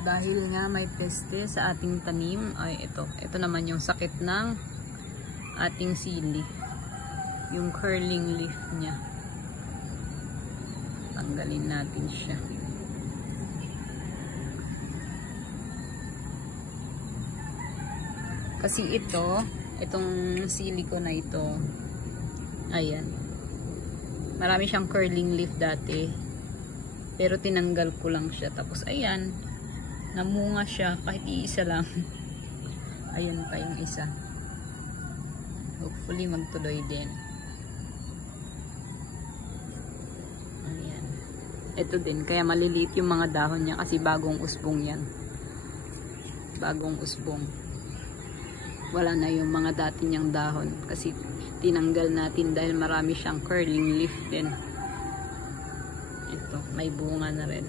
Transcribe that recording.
Dahil nga may peste sa ating tanim, ay ito naman yung sakit ng ating sili. Yung curling leaf niya. Tanggalin natin siya. Kasi itong sili ko na ito, ayan. Marami siyang curling leaf dati. Pero tinanggal ko lang siya. Tapos ayan, namunga siya kahit iisa lang. Ayan pa yung isa. Hopefully magtuloy din. Ayan. Ito din, kaya maliliit yung mga dahon niya kasi bagong usbong yan. Bagong usbong. Wala na yung mga dati niyang dahon kasi tinanggal natin dahil marami siyang curling leaf din. Ito, may bunga na rin.